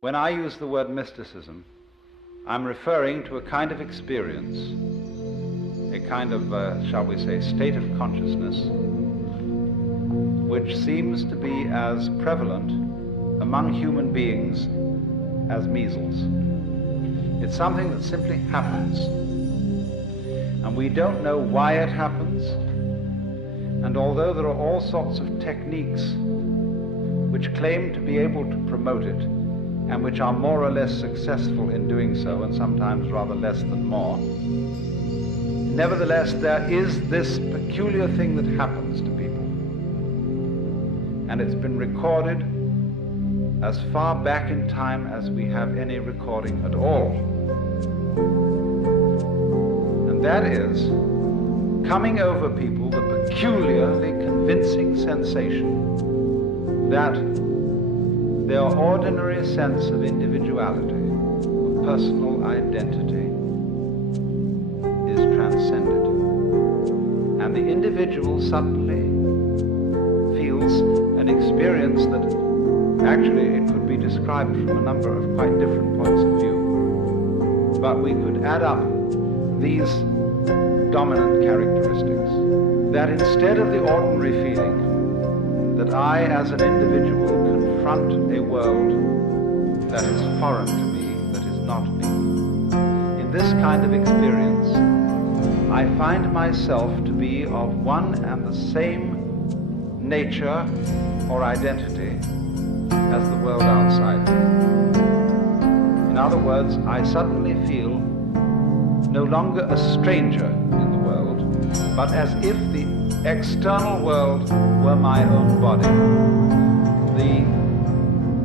When I use the word mysticism, I'm referring to a kind of experience, a kind of, shall we say, state of consciousness, which seems to be as prevalent among human beings as measles. It's something that simply happens, and we don't know why it happens, and although there are all sorts of techniques which claim to be able to promote it, and which are more or less successful in doing so, and sometimes rather less than more, nevertheless there is this peculiar thing that happens to people, and it's been recorded as far back in time as we have any recording at all. And that is coming over people the peculiarly convincing sensation that their ordinary sense of individuality, of personal identity, is transcended. And the individual suddenly feels an experience that actually it could be described from a number of quite different points of view. But we could add up these dominant characteristics. That instead of the ordinary feeling that I as an individual confront a world that is foreign to me, that is not me, in this kind of experience, I find myself to be of one and the same nature or identity as the world outside me. In other words, I suddenly feel no longer a stranger in the world, but as if the external world were my own body. The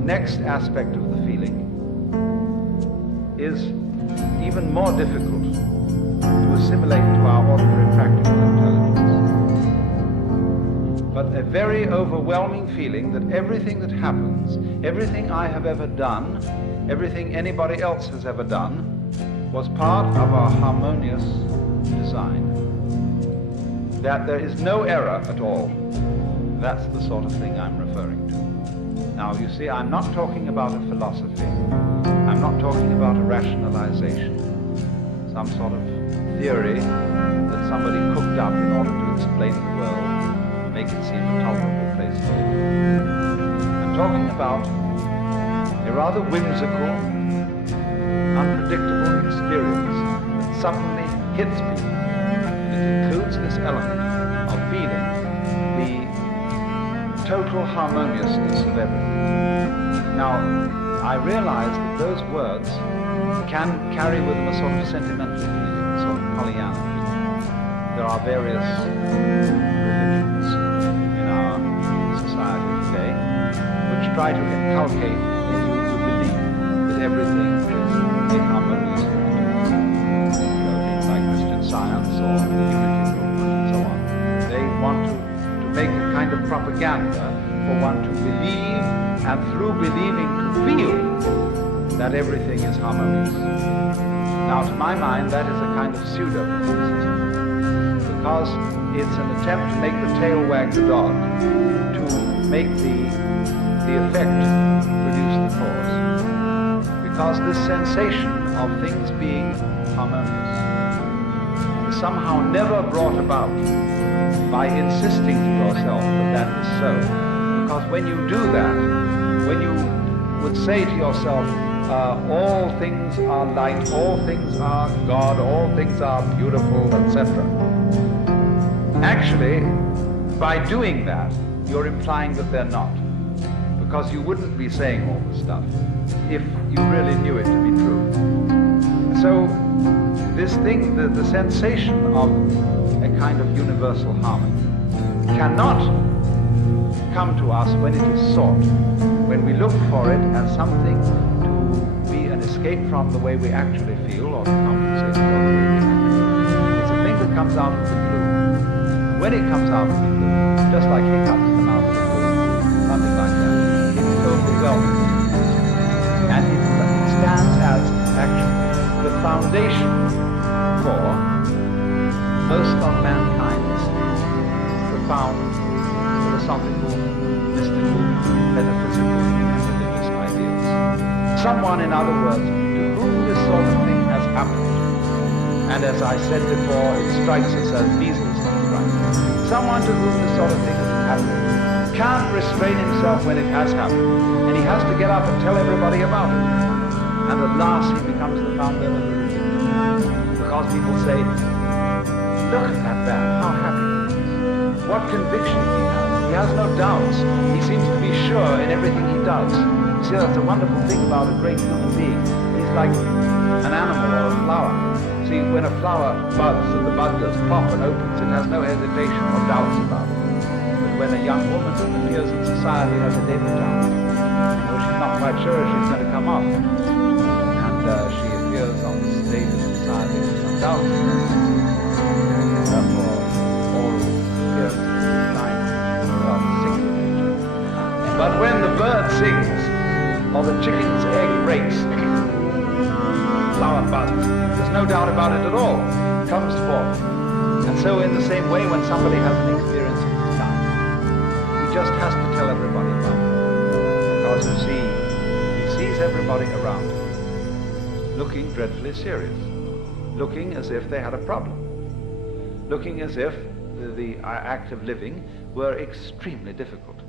next aspect of the feeling is even more difficult to assimilate to our ordinary practical intelligence, but a very overwhelming feeling that everything that happens, everything I have ever done, everything anybody else has ever done, was part of our harmonious design. That there is no error at all. That's the sort of thing I'm referring to. Now, you see, I'm not talking about a philosophy. I'm not talking about a rationalization, some sort of theory that somebody cooked up in order to explain the world, make it seem a tolerable place to live. I'm talking about a rather whimsical, unpredictable experience that suddenly hits people. And it includes this element of feeling the total harmoniousness of everything. Now, I realize that those words can carry with them a sort of sentimental feeling, a sort of Pollyanna feeling. There are various religions in our society today which try to inculcate in you the belief that everything is a harmonious unity. Things like Christian Science or the Unity movement and so on. They want to make a kind of propaganda for one to believe, and through believing to feel that everything is harmonious. Now, to my mind, that is a kind of pseudo-mysticism, because it's an attempt to make the tail wag the dog, to make the effect produce the cause. Because this sensation of things being harmonious is somehow never brought about by insisting to yourself that that is so. Because when you do that, when you would say to yourself, all things are light, all things are God, all things are beautiful, etc. Actually, by doing that, you're implying that they're not. Because you wouldn't be saying all this stuff if you really knew it to be true. So this thing, the sensation of a kind of universal harmony cannot come to us when it is sought, when we look for it as something to be an escape from the way we actually feel or to compensate for the way we actually feel. It's a thing that comes out of the blue. When it comes out of the blue, just like hiccups come out of the blue, something like that, it's overwhelming. And it stands as actually the foundation for most of mankind's profound philosophical, mystical, metaphysical, and religious ideas. Someone, in other words, to whom this sort of thing has happened. And as I said before, it strikes us as measles strike. Someone to whom this sort of thing has happened can't restrain himself when it has happened, and he has to get up and tell everybody about it. And at last he becomes the founder of the religion. Because people say, look at that man, how happy he is. What conviction he has. He has no doubts. He seems to be sure in everything he does. You see, that's a wonderful thing about a great human being. He's like an animal or a flower. See, when a flower buds and the bud goes pop and opens, it has no hesitation or doubts about it. But when a young woman appears in society as a debutante, she's not quite sure if she's going to come off. And she appears on the stage of society with some doubts. Therefore, all appearances of life are single nature. But when the bird sings, or the chicken's egg breaks, flower buds, there's no doubt about it at all, it comes forth. And so in the same way, when somebody has an experience of this kind, he just has to tell everybody about it. Because you see, he sees everybody around him, looking dreadfully serious, looking as if they had a problem, looking as if the act of living were extremely difficult.